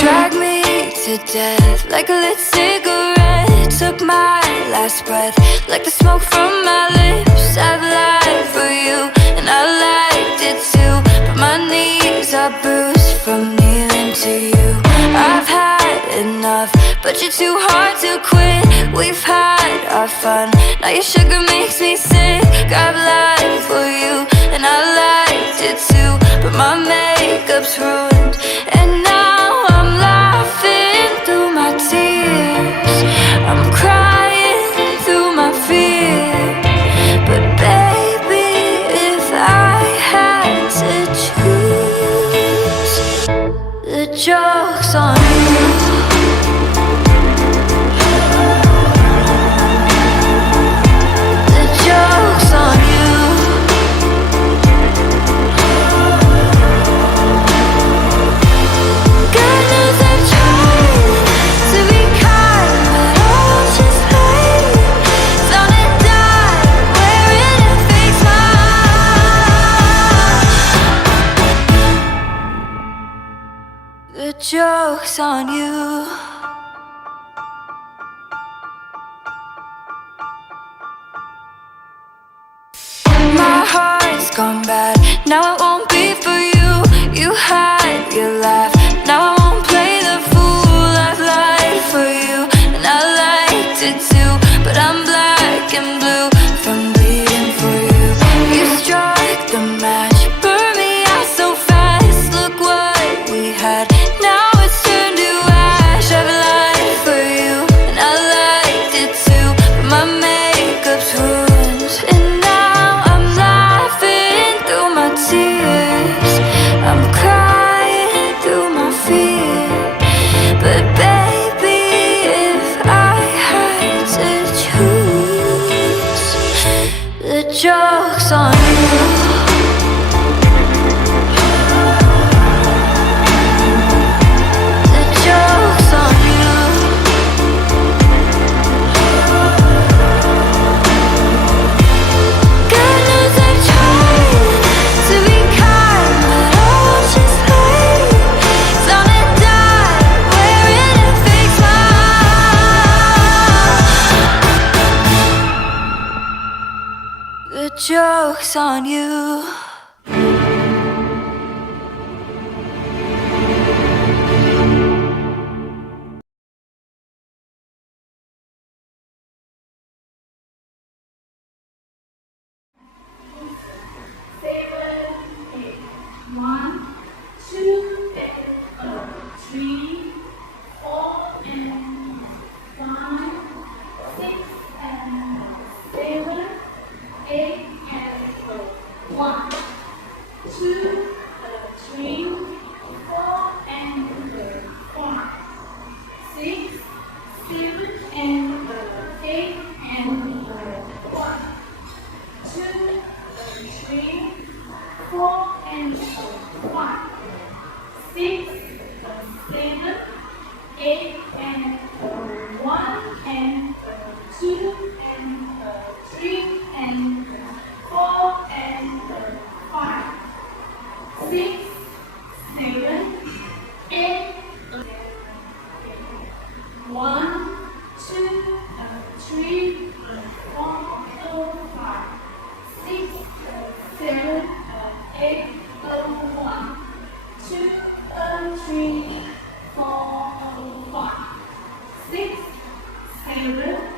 Drag me to death like a lit cigarette. Took my last breath like the smoke from my lips. I've lied for you and I liked it too, but my knees are bruised from kneeling to you. I've had enough, but you're too hard to quit. We've had our fun, now your sugar makes me sick. I've lied for you and I liked it too, but my makeup's ruined and now I'm laughing through my tears. I'm crying through my fear. But baby, if I had to choose, the joke's on you. The joke's on you. God knows I've tried to be kind, but all just hate. Found a dime wearing a fake smile. The joke's on you. My heart's gone bad, now it won't be for you. You had your laugh, now I won't play the fool. I've lied for you, and I liked it too, but I'm black and blue from bleeding for you. You struck the match, burned me out so fast. Look what we had, now it's turned to ash. I've lied for you, and I liked it too, but my makeup's ruined, and now I'm laughing through my tears. I'm crying through my fear. But baby, if I had to choose, the joke's on you. The joke's on you. God knows I've tried to be kind, but all just hate. Found a dime wearing a fake smile. The joke's on you. Six, seven,